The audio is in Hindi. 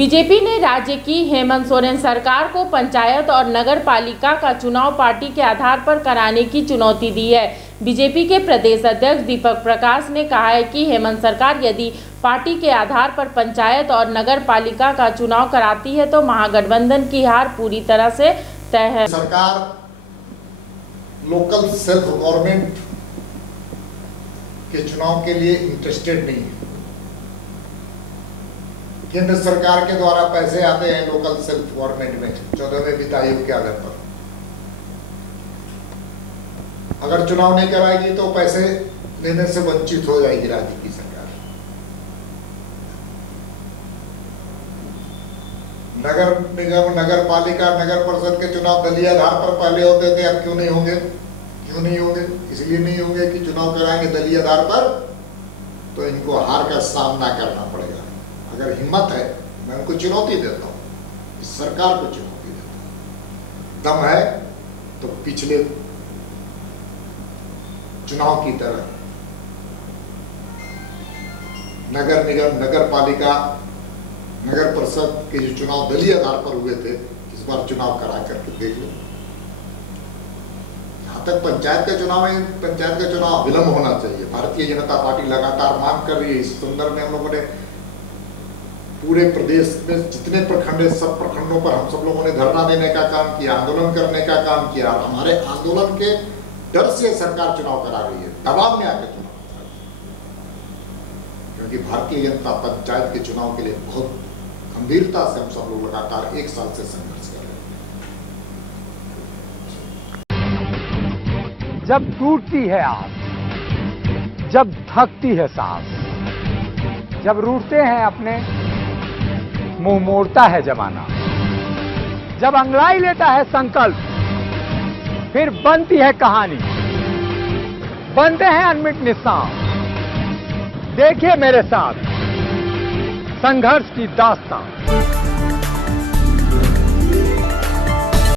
बीजेपी ने राज्य की हेमंत सोरेन सरकार को पंचायत और नगर पालिका का चुनाव पार्टी के आधार पर कराने की चुनौती दी है। बीजेपी के प्रदेश अध्यक्ष दीपक प्रकाश ने कहा है कि हेमंत सरकार यदि पार्टी के आधार पर पंचायत और नगर पालिका का चुनाव कराती है तो महागठबंधन की हार पूरी तरह से तय है। सरकार लोकल सेल्फ गवर्नमेंट के चुनाव के लिए इंटरेस्टेड नहीं है। केंद्र सरकार के द्वारा पैसे आते हैं लोकल सेल्फ गवर्नमेंट में 14वें वित्त आयोग के आधार पर। अगर चुनाव नहीं कराएगी तो पैसे लेने से वंचित हो जाएगी राज्य की सरकार। नगर निगम, नगर पालिका, नगर परिषद के चुनाव दलीय आधार पर पहले होते थे, अब क्यों नहीं होंगे? क्यों नहीं होंगे? इसलिए नहीं होंगे कि चुनाव कराएंगे दलीय आधार पर तो इनको हार का सामना करना पड़ेगा। अगर हिम्मत है, मैं उनको चुनौती देता हूँ, इस सरकार को चुनौती देता हूँ, दम है तो पिछले चुनाव की तरह नगर निगम, नगर पालिका, नगर परिषद के जो चुनाव दलीय आधार पर हुए थे, इस बार चुनाव करा करके देख लो। जहां तक पंचायत का चुनाव है, पंचायत का चुनाव विलंब होना चाहिए। भारतीय जनता पार्टी लगातार मांग कर रही है। इस संदर्भ में हम लोगों ने पूरे प्रदेश में जितने प्रखंड है, सब प्रखंडों पर हम सब लोगों ने धरना देने का काम किया, आंदोलन करने का काम किया। हमारे आंदोलन के डर से सरकार चुनाव करा रही है, दबाव में आकर चुनाव करा रही है। क्योंकि भारतीय जनता पंचायत के चुनाव के लिए बहुत गंभीरता से हम सब लोग लगातार 1 साल से संघर्ष कर रहे हैं। जब टूटती है आस, जब थकती है सांस, जब रूठते हैं अपने, मुंह मोड़ता है जमाना, जब अंगड़ाई लेता है संकल्प, फिर बनती है कहानी, बनते हैं अनमिट निशान। देखिए मेरे साथ संघर्ष की दास्तान।